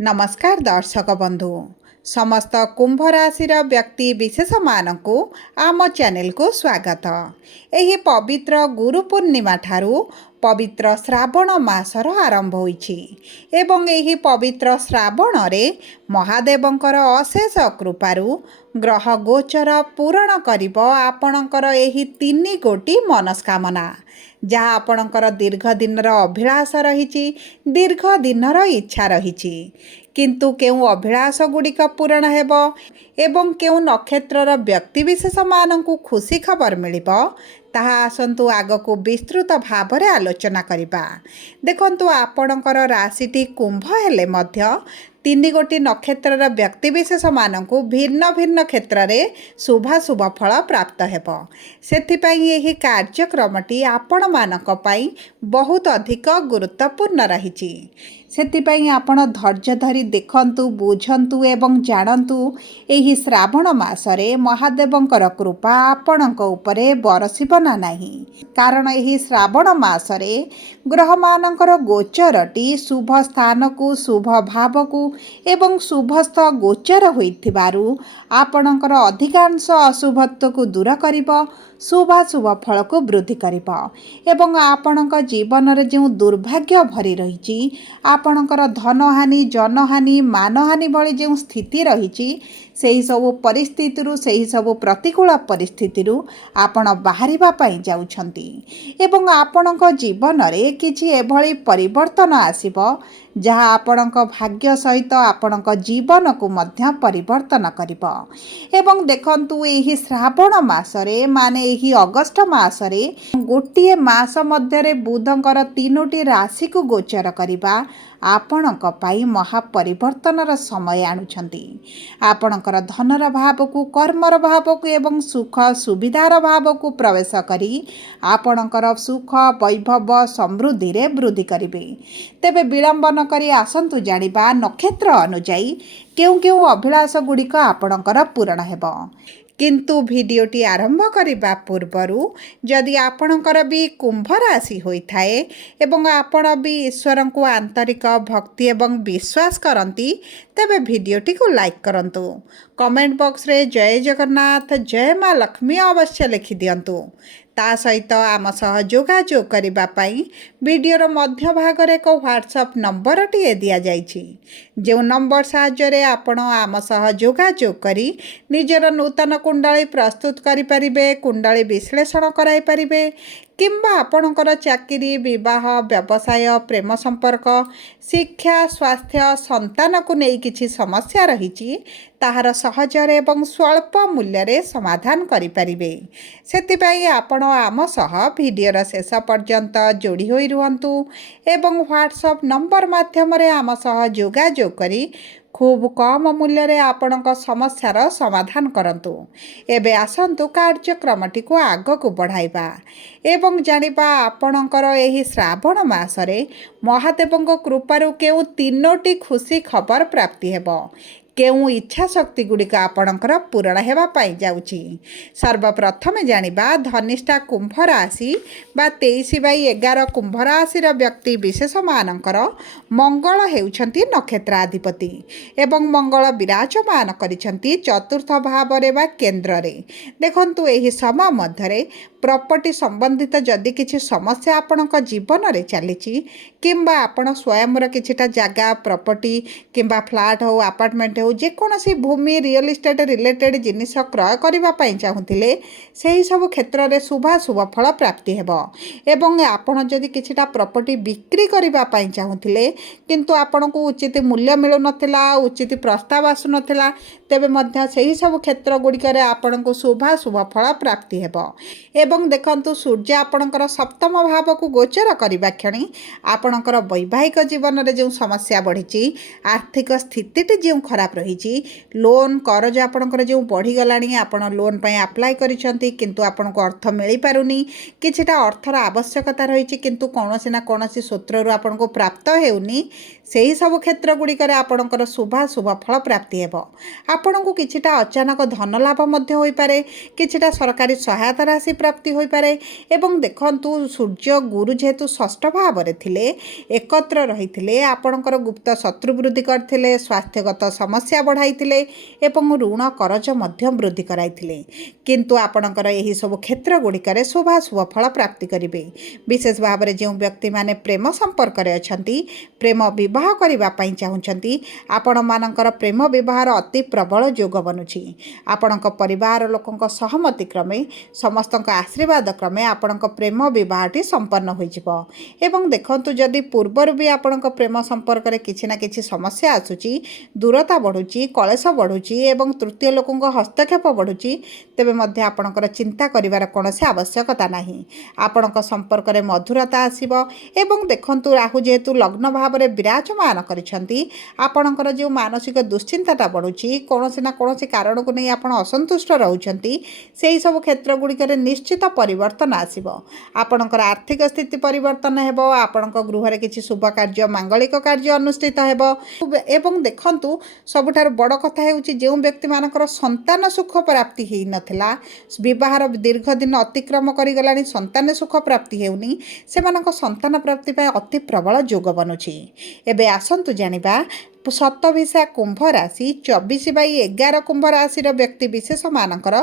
नमस्कार दर्शक बंधु समस्त कुंभ राशि व्यक्ति विशेष मानकु आम चैनल को स्वागत। एही पवित्र गुरु पूर्णिमा ठारू पवित्र श्रावण मासर आरंभ होइछि एवं एही पवित्र श्रावण रे महादेवंकर अशेष कृपारू ग्रह गोचर पूरण करिब आपणकर एही 3 गोटी मनस्कामना जहाँ आपणकर दीर्घ दिनर अभिलाष रही दीर्घ दिनर इच्छा रही किंतु केउ अभिलाष गुड़िक पूरण हेब एवं केउ नक्षत्रर व्यक्तिविशेष मानकु खुशी खबर मिलिब ताहा आसंतु आगकु विस्तृत भाव में आलोचना करिबा। देखंतु आपणकर राशिटी कुंभ हेले मध्य 3 गोटी नक्षत्रर व्यक्तिविशेष मानकु भिन्न भिन्न क्षेत्र में शुभाशुभ फल प्राप्त हेब। सेथिपाई एही कार्यक्रमटी आपण मानक पई बहुत अधिक गुरुत्वपूर्ण रहिछि। सेथिपाई आपण धैर्य धरी देखंतु बुझंतु एवं जानंतु एही श्रावण मासरे महादेवंकर कृपा आपणक उपरे बरसिब ना नाही। कारण एही श्रावण मासरे ग्रह मानकर गोचरटी शुभ स्थान को शुभ भाव को एवं शुभस्थ गोचर होइथिबारु आपणकर अधिकांश अशुभत्व को दूर करिब शुभाशुभ फल को वृद्धि करिब एवं आपणक जीवन रे जो दुर्भाग्य भरी रही आपणकर धनहानि जनहानि मानहानि भली जो स्थिति रही सही सबु परिस्थिति सही सबु प्रतिकूल परिस्थिति आपण बाहरिबा पई जाउछंती एवं आपणक जीवन रे किछि एभली परिवर्तन आसीबो जहाँ आपणक भाग्य सहित आपणक जीवन को मध्य परिवर्तन करिबो। एवं देखंतु एही श्रावण मासरे माने एही अगस्त मासरे गोटिए मास मध्यरे बुधंकर 3टी राशि को गोचर करिबा आपणक पाई महापरिवर्तनर समय आणुछंती। आपणकर धनर भाव को कर्मर भाव को एवं सुख सुविधार भाव को प्रवेश करी आपणकर सुख वैभव समृद्धि रे वृद्धि करिबे। तेबे विलंबन करी आसंतु जानिबा नक्षत्र अनुଯାयी केउ केउ अभिलाष गुड़िक आपणकर पूरण हेब। किंतु भिडियोटी आरंभ करने पूर्वरु जदि आपणकर भी कुंभ राशि होइथाए एवं आपण भी ईश्वर को आंतरिक भक्ति एवं विश्वास करती तेबे भिडियोटी को लाइक करंतु। कमेंट बॉक्स रे जय जगन्नाथ जय माँ लक्ष्मी अवश्य लिखि दियंतु। ता सहित आम सह जोगाजोग करिबा पई वीडियोर मध्य भाग रे को व्हाट्सएप नंबर टी दिया जाइछि जो नंबर साहाय्य रे आपण आम सह जोगाजोग करी निजर नूतन कुंडली प्रस्तुत करि परिबे कुंडली विश्लेषण कराई परिबे किंबा आपणकर चाकरी विवाह व्यवसाय प्रेम संपर्क शिक्षा स्वास्थ्य संतान को नहीं किछि समस्या रही ताहार सहजरे एवं स्वल्प मूल्य रे समाधान करि परिबे। सेतिपई आपण आम सह वीडियोर शेष पर्यंत जोड़ी होई रुहंतु एवं व्हाट्सएप नंबर माध्यम रे आम सह जोगाजोग करी खूब कम मूल्य रे आपणक समस्यार समाधान करंतु। एबे आसंतु कार्यक्रमटी को आग को बढ़ाइबा एवं जानिबा आपणकर एही श्रावण मासरे महादेवंक कृपारु केउ 3टी खुशी खबर प्राप्ति हेबो केउ इच्छा शक्ति गुड़िक आपणकर पूरण हेबा पाई जाउछि। सर्वप्रथम जानिबा धनिष्ठा कुंभ राशि बा 23/11 कुंभ राशि व्यक्ति विशेष मानकर मंगल हेउछंती नक्षत्राधिपति एवं मंगल विराजमान करिछंती चतुर्थ भाव रे बा केंद्र रे। देखंतु एही समय मध्यरे प्रॉपर्टी संबंधित जदि किछि समस्या आपणक जीवन रे चलीछि किंबा आपण स्वयंर किछिटा जगह प्रॉपर्टी किंबा फ्लैट हो अपार्टमेंट हो जेकोसी भूमि रियल इस्टेट रिलेटेड जिनिस क्रय करबा पई चाहुथिले सेही सब क्षेत्र रे शुभाशुभ फल प्राप्ति हेबो एवं आपण जदि किछिटा प्रॉपर्टी बिक्री करबा पई चाहुथिले किंतु आपणको उचित मूल्य मिलु नथिला उचित प्रस्ताव आसु नथिला तेबे मध्य सेही सब क्षेत्र गुड़िक आपणको शुभाशुभ फल प्राप्ति हेबो। एवं देखंतु सूर्य आपणकर सप्तम भाव को गोचर करबा क्षणी आपणकर वैवाहिक जीवन रे जो समस्या बढ़ी आर्थिक स्थिति जो खराब खराब रही। लोन करज आपणकर जो बढ़ीगलाणी आपण लोन पर आप्लाय करिसेंती किंतु आपनको अर्थ मिल पारुनी किछिटा अर्थर आवश्यकता रही किंतु कौनसी ना कौनसी सूत्रु आपनको प्राप्त हेउनी सेही सब क्षेत्र गुड़िकर आपणकर शुभ फल प्राप्ति हेब। आपनको किछिटा अचानक धन लाभ मध्य होई पारे किछिटा सरकारी सहायता राशि प्राप्ति होई पारे एवं देखंतु सूर्य गुरु जेहेतु षष्ठ भाव रे थिले एकत्र रहिथिले आपणकर गुप्त शत्रु वृद्धि करथिले स्वास्थ्यगत समस्या बढ़ाइथिले एवं ऋण करज मध्य वृद्धि कराइथिले किंतु आपणकर एही सब क्षेत्र गुड़िकर शुभ फल प्राप्ति करिवे। विशेष भाव में जो व्यक्ति माने प्रेम संपर्क रे अछंती प्रेम विवाह करबा पई चाहुछंती आपण मानकर प्रेम विवाह अति प्रबल योग बनुछि। आपणक परिवार लोकंक सहमति क्रमे समस्तक आशीर्वाद क्रमे आपणक प्रेम विवाहटी संपन्न होइजिवो एवं देखंतु जदि पूर्वर भी आपणक प्रेम संपर्क रे किछि ना किछि समस्या आसुछि दूरता बढ़ुछि कलेश बढ़ुछि एवं तृतीय लोकंक हस्तक्षेप बढ़ुछि तेबे मध्य आपणकर चिंता करिवार कोनोसी आवश्यकता नाही। आपणक संपर्क रे मधुरता आसीबो एवं देखंतु राहु जेहेतु लग्न भाव में विराजमान करिसेंती आपणकर जो मानसिक दुश्चिंताटा बढ़ुछि कोनोसी ना कोनोसी कारण को नहीं आपण असंतुष्ट रहउछंती सेही सब क्षेत्र गुड़िकर निश्चित परिवर्तन आसीबो। आपणकर आर्थिक स्थिति परिवर्तन हेबो आपणक गृह रे किछि शुभ कार्य मांगलिक कार्य अनुष्ठित हेबो एवं देखंतु सबुठार बड़ कथा हेउछि जो व्यक्ति मानकर संतान सुख प्राप्ति हेइ नथिला विवाहर दीर्घ दिन अतिक्रम करिगलानी संतान सुख प्राप्ति हेउनी सेमानक संतान प्राप्ति पाए अति प्रबल योग बनुछि। एबे आसंतु जानिबा सतभिषा कुंभ राशि 24/11 कुंभ राशि व्यक्ति विशेष मानकर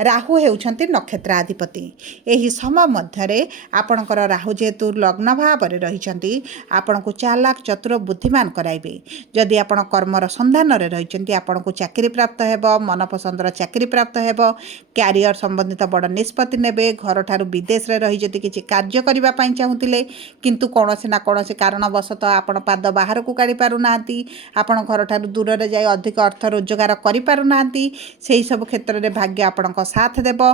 राहु हेउछंती नक्षत्राधिपति। एही समय मध्यरे आपणकर राहु जेहेतु लग्न भाव में रहिछंती आपणको चालाक चतुर बुद्धिमान कराइबे। जदि आपण कर्मर संधान रे रहिछंती आपणको चाकरी प्राप्त हेबो मनपसंदर चाकरी प्राप्त हेबो क्यारियर संबंधित बड़ निष्पत्ति नेबे घर ठारू विदेश रे रही जदि किछि कार्य करिबा पई चाहुतिले किंतु कोनोसी ना कोनोसी कारणवशतः आपण पाद बाहर को काढी पारु नांती आपण घर ठारू दूर रे जाय अधिक अर्थ रोजगार करि पारु नांती सेही सब क्षेत्र रे भाग्य आपणक साथ देबो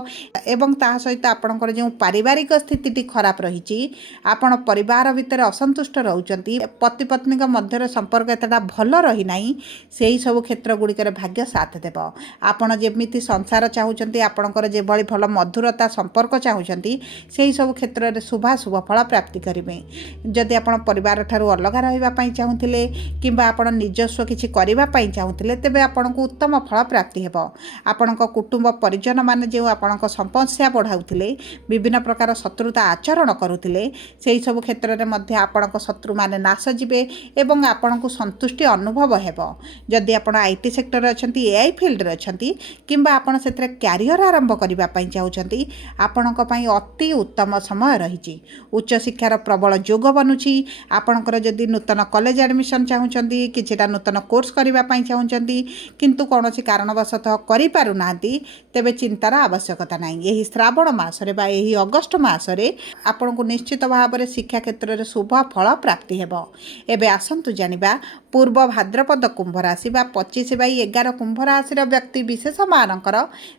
एवं ता सहित आपणकर जो पारिवारिक स्थिति खराब रही आपण परिवार भितर असंतुष्ट रहउचंती पति पत्नी मध्य संपर्क एतटा भल रही नाही सेही सब क्षेत्र गुड़िकर भाग्य साथ देबो। आपण जेमिति संसार चाहुचंती आपणकर जे भली भल मधुरता संपर्क चाहुचंती सेही सब क्षेत्र रे शुभ फल प्राप्ति करिवे। जदि आपण परिवार ठारू अलगा रहिबा पई चाहुथिले किंबा आपण निजस्व किछि करिबा पई चाहुथिले तेबे आपणको उत्तम फल प्राप्ति हेबो। आपणको कुटुंब परिजन माने जे आपणको समस्या बढ़ाउथिले विभिन्न प्रकार शत्रुता आचरण करुथिले सेही सब क्षेत्र रे मध्ये आपणको शत्रु माने नाश जिवे एवं आपणको संतुष्टि अनुभव हेबो। जदि आपण आईटी सेक्टर रे अछंती एआई फील्ड रे अछंती किंबा आपण सेतरे क्यारियर आरंभ करिबा पई चाहुचंती आपणको पई अति उत्तम समय रहिछि। उच्च शिक्षार प्रबल योग बनुछि। आपणकर जदि नूतन कॉलेज एडमिशन चाहुचंती किछिटा नूतन कोर्स करिबा पई चाहुचंती किंतु कोनोसी कारणवशतः करि पारु नांती तेबे चिंतार आवश्यकता नाही। एही श्रावण मासरे बा एही अगस्त मासरे आपणको निश्चित भाव में शिक्षा क्षेत्र में शुभ फल प्राप्ति हेबो। एबे आसंतु जानिबा पूर्व भाद्रपद कुंभ राशि बा 25/11 कुंभ राशि व्यक्ति विशेष मानकर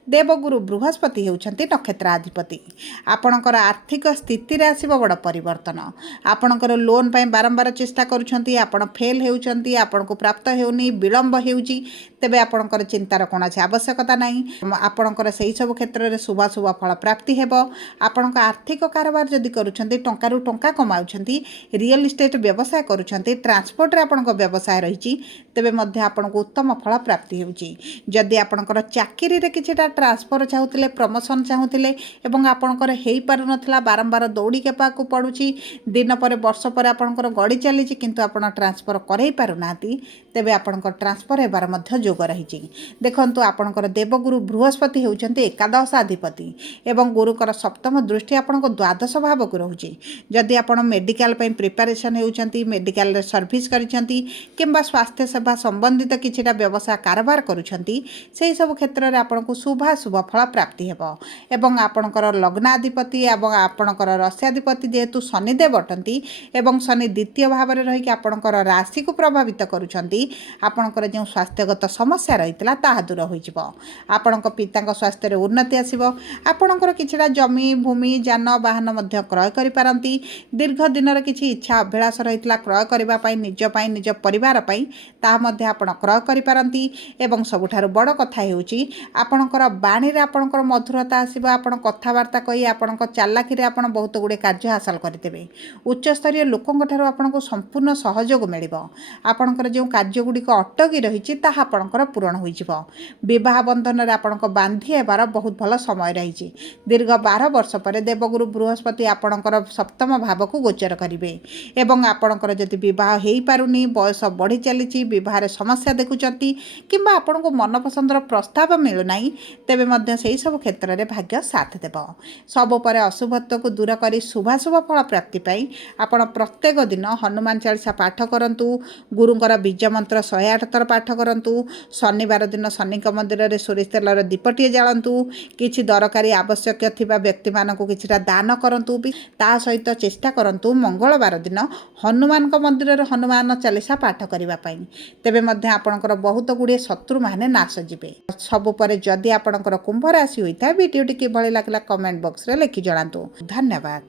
देवगुरु बृहस्पति हेउछंती नक्षत्राधिपति। आपणकर आर्थिक स्थिति रे आसीबो बड़ परिवर्तन। आपणकर लोन पई बारंबार चेष्टा करूछंती आपण फेल हेउछंती आपणको प्राप्त हेउनी विलंब हेउची तेबे आपणकर चिंतार कोनोसी आवश्यकता नाही। आपणकर सेही सब क्षेत्र में शुभ फल प्राप्ति हेबो। आपणक आर्थिक कारोबार जदि करूछंती टंकारु टंका कमाउछंती रियल इस्टेट व्यवसाय करूछंती ट्रांसपोर्ट रे आपणक व्यवसाय रहिछि तेबे मध्ये आपणको उत्तम फल प्राप्ति हेउची। जदि आपणकर चाकरी रे किछिटा ट्रांसफर चाहुतिले प्रमोशन चाहुतिले एवं आपणकर हेई पारु नथला बारंबार दौड़ी केपाकू पड़ुछि दिन पर वर्ष पर आपणकर गड़ी चलीछि किंतु आपण ट्रांसफर करई पारु नांती तेबे आपणकर ट्रांसफर हेबार मध्ये जोग रहिछि। देखंतु आपणकर देवगुरु बृहस्पति हेउचंती एकादशाधिपति एवं गुरुकर सप्तम दृष्टि आपणको द्वादश भाव को रहुछि। जदि आपण मेडिकल पई प्रिपरेशन हेउचंती मेडिकल रे सर्विस करिसंती किंबा स्वास्थ्य सेवा संबंधित किछिटा व्यवसाय कारोबार करूछंती सेही सब क्षेत्र रे आपणको शुभ फल प्राप्ति हेबो। एवं आपणकर लग्नाधिपति एवं आपणकर रस्याधिपति जेहेतु शनिदेव अटंती एवं शनि द्वितीय भाव में रही आपणकर राशि को प्रभावित କରୁଛନ୍ତି ଆପଣଙ୍କର ଯେଉଁ ସ୍ୱାସ୍ଥ୍ୟଗତ ସମସ୍ୟା ରହିଥିଲା ତାହା ଦୂର ହୋଇଯିବ। ଆପଣଙ୍କ ପିତାଙ୍କ ସ୍ୱାସ୍ଥ୍ୟରେ ଉନ୍ନତି ଆସିବ। ଆପଣଙ୍କର କିଛିଟା ଜମି ଭୂମି ଯାନବାହନ ମଧ୍ୟ କ୍ରୟ କରିପାରନ୍ତି। ଦୀର୍ଘ ଦିନର କିଛି ଇଚ୍ଛା ଅଭିଳାଷ ରହିଥିଲା କ୍ରୟ କରିବା ପାଇଁ ନିଜ ପରିବାର ପାଇଁ, ତାହା ମଧ୍ୟ ଆପଣ କ୍ରୟ କରିପାରନ୍ତି। ଏବଂ ସବୁଠାରୁ ବଡ଼ କଥା ହେଉଛି ଆପଣଙ୍କର ବାଣୀରେ ଆପଣଙ୍କର ମଧୁରତା ଆସିବ। ଆପଣ କଥାବାର୍ତ୍ତା କହି ଆପଣଙ୍କ ଚାଲାକିରେ ଆପଣ ବହୁତ ଗୁଡ଼ିଏ କାର୍ଯ୍ୟ ହାସଲ କରିଦେବେ। ଉଚ୍ଚସ୍ତରୀୟ ଲୋକଙ୍କ ଠାରୁ ଆପଣଙ୍କୁ ସମ୍ପୂର୍ଣ୍ଣ ସହଯୋଗ ମିଳିବ। ଆପଣଙ୍କର ଯେଉଁ କାର୍ଯ୍ୟଗୁଡ଼ିକ ଅଟକି ରହିଛି ତାହା ଆପଣଙ୍କର ପୂରଣ ହୋଇଯିବ। ବିବାହ ବନ୍ଧନରେ ଆପଣଙ୍କ ବାନ୍ଧି ହେବାର ବହୁତ ଭଲ ସମୟ ରହିଛି। ଦୀର୍ଘ 12 ବର୍ଷ ପରେ ଦେବଗୁରୁ ବୃହସ୍ପତି ଆପଣଙ୍କର ସପ୍ତମ ଭାବକୁ ଗୋଚର କରିବେ ଏବଂ ଆପଣଙ୍କର ଯଦି ବିବାହ ହୋଇପାରୁନି, ବୟସ ବଢ଼ି ଚାଲିଛି, ବିବାହରେ ସମସ୍ୟା ଦେଖୁଛନ୍ତି କିମ୍ବା ଆପଣଙ୍କୁ ମନପସନ୍ଦର ପ୍ରସ୍ତାବ ମିଳୁନାହିଁ, ତେବେ ମଧ୍ୟ ସେହିସବୁ କ୍ଷେତ୍ରରେ ଭାଗ୍ୟ ସାଥ ଦେବ। ସବୁ ପରେ ଅଶୁଭତ୍ୱକୁ ଦୂର କରି ଶୁଭାଶୁଭ ଫଳ ପ୍ରାପ୍ତି ପାଇଁ ଆପଣ ପ୍ରତ୍ୟେକ ଦିନ ହନୁମାନ ଚାଳିଶା ପାଠ କରନ୍ତୁ। ଗୁରୁଙ୍କର ବୀଜ ମନ୍ତ୍ର 108 ଥର ପାଠ କରନ୍ତୁ। ଶନିବାର ଦିନ ଶନିଙ୍କ ମନ୍ଦିରରେ ସୋରିଷ ତେଲର ଦୀପଟିଏ ଜାଳନ୍ତୁ। କିଛି ଦରକାରୀ ଆବଶ୍ୟକ ଥିବା ବ୍ୟକ୍ତିମାନଙ୍କୁ କିଛିଟା ଦାନ କରନ୍ତୁ। ତା ସହିତ ଚେଷ୍ଟା କରନ୍ତୁ ମଙ୍ଗଳବାର ଦିନ ହନୁମାନଙ୍କ ମନ୍ଦିରରେ ହନୁମାନ ଚାଳିଶା ପାଠ କରିବା ପାଇଁ। ତେବେ ମଧ୍ୟ ଆପଣଙ୍କର ବହୁତ ଗୁଡ଼ିଏ ଶତ୍ରୁମାନେ ନାଶ ଯିବେ। ସବୁ ପରେ ଯଦି ଆପଣଙ୍କର କୁମ୍ଭ ରାଶି ହୋଇଥାଏ, ଭିଡ଼ିଓଟି କିଭଳି ଲାଗିଲା କମେଣ୍ଟ ବକ୍ସରେ ଲେଖି ଜଣାନ୍ତୁ। ଧନ୍ୟବାଦ।